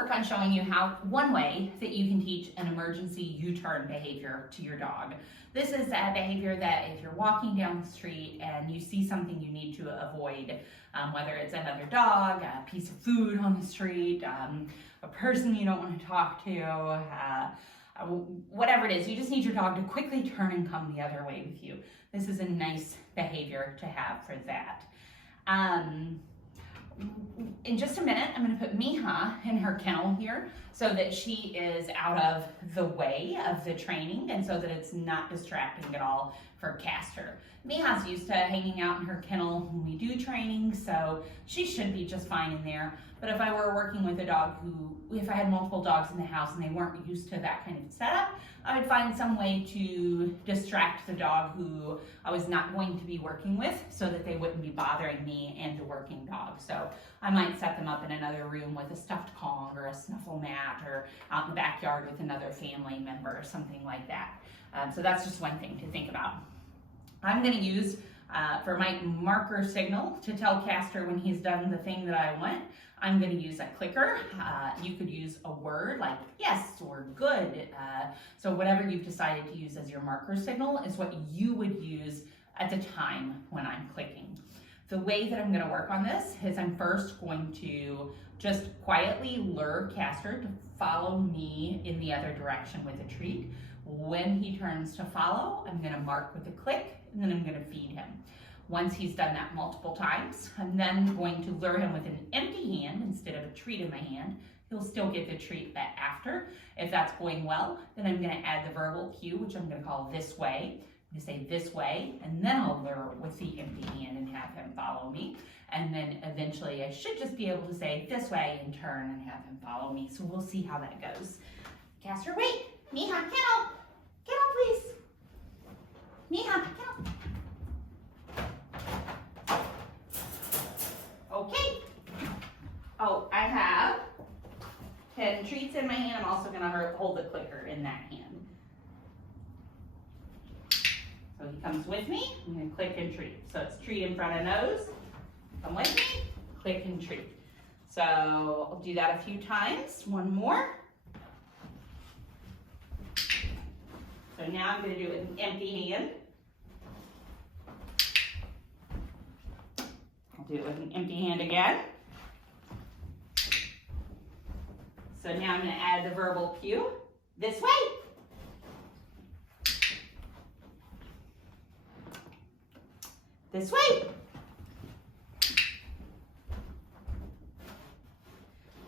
work on showing you one way that you can teach an emergency U-turn behavior to your dog. This is a behavior that if you're walking down the street and you see something you need to avoid, whether it's another dog, a piece of food on the street, a person you don't want to talk to, whatever it is, you just need your dog to quickly turn and come the other way with you. This is a nice behavior to have for that. In just a minute, I'm going to put Mija in her kennel here so that she is out of the way of the training and so that it's not distracting at all for Castor. Mija's used to hanging out in her kennel when we do training, so she should be just fine in there. But if I were working with a dog if I had multiple dogs in the house and they weren't used to that kind of setup, I would find some way to distract the dog who I was not going to be working with so that they wouldn't be bothering me and the working dog. So I might set them up in another room with a stuffed Kong or a snuffle mat or out in the backyard with another family member or something like that. So that's just one thing to think about. I'm going to use for my marker signal to tell Castor when he's done the thing that I want. I'm going to use a clicker. You could use a word like yes or good. So whatever you've decided to use as your marker signal is what you would use at the time when I'm clicking. The way that I'm going to work on this is I'm first going to just quietly lure Castor to follow me in the other direction with a treat. When he turns to follow, I'm going to mark with a click and then I'm going to feed him. Once he's done that multiple times, I'm then going to lure him with an empty hand instead of a treat in my hand. He'll still get the treat after. If that's going well, then I'm going to add the verbal cue, which I'm going to call this way. I'm going to say this way, and then I'll lure with the empty hand and have him follow me. And then eventually I should just be able to say this way and turn and have him follow me. So we'll see how that goes. Castor, wait. Mija, kennel. Kennel, please. Mija, kennel. Okay. Oh, I have 10 treats in my hand. I'm also going to hold the clicker in that hand. So he comes with me. I'm going to click and treat. So it's treat in front of nose. Come with me. Click and treat. So I'll do that a few times. One more. So now I'm going to do it with an empty hand. I'll do it with an empty hand again. So now I'm going to add the verbal cue. This way. This way.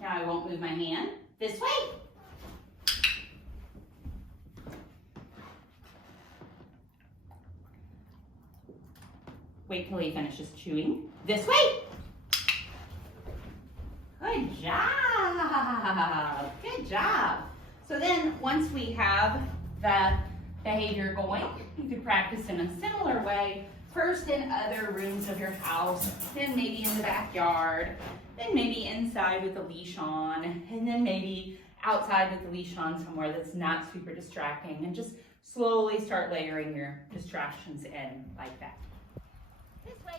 Now I won't move my hand. This way. Wait till he finishes chewing. This way. Good job. Good job. So then once we have the behavior going, you could practice in a similar way. First in other rooms of your house, then maybe in the backyard, then maybe inside with a leash on, and then maybe outside with the leash on somewhere that's not super distracting, and just slowly start layering your distractions in like that. This way.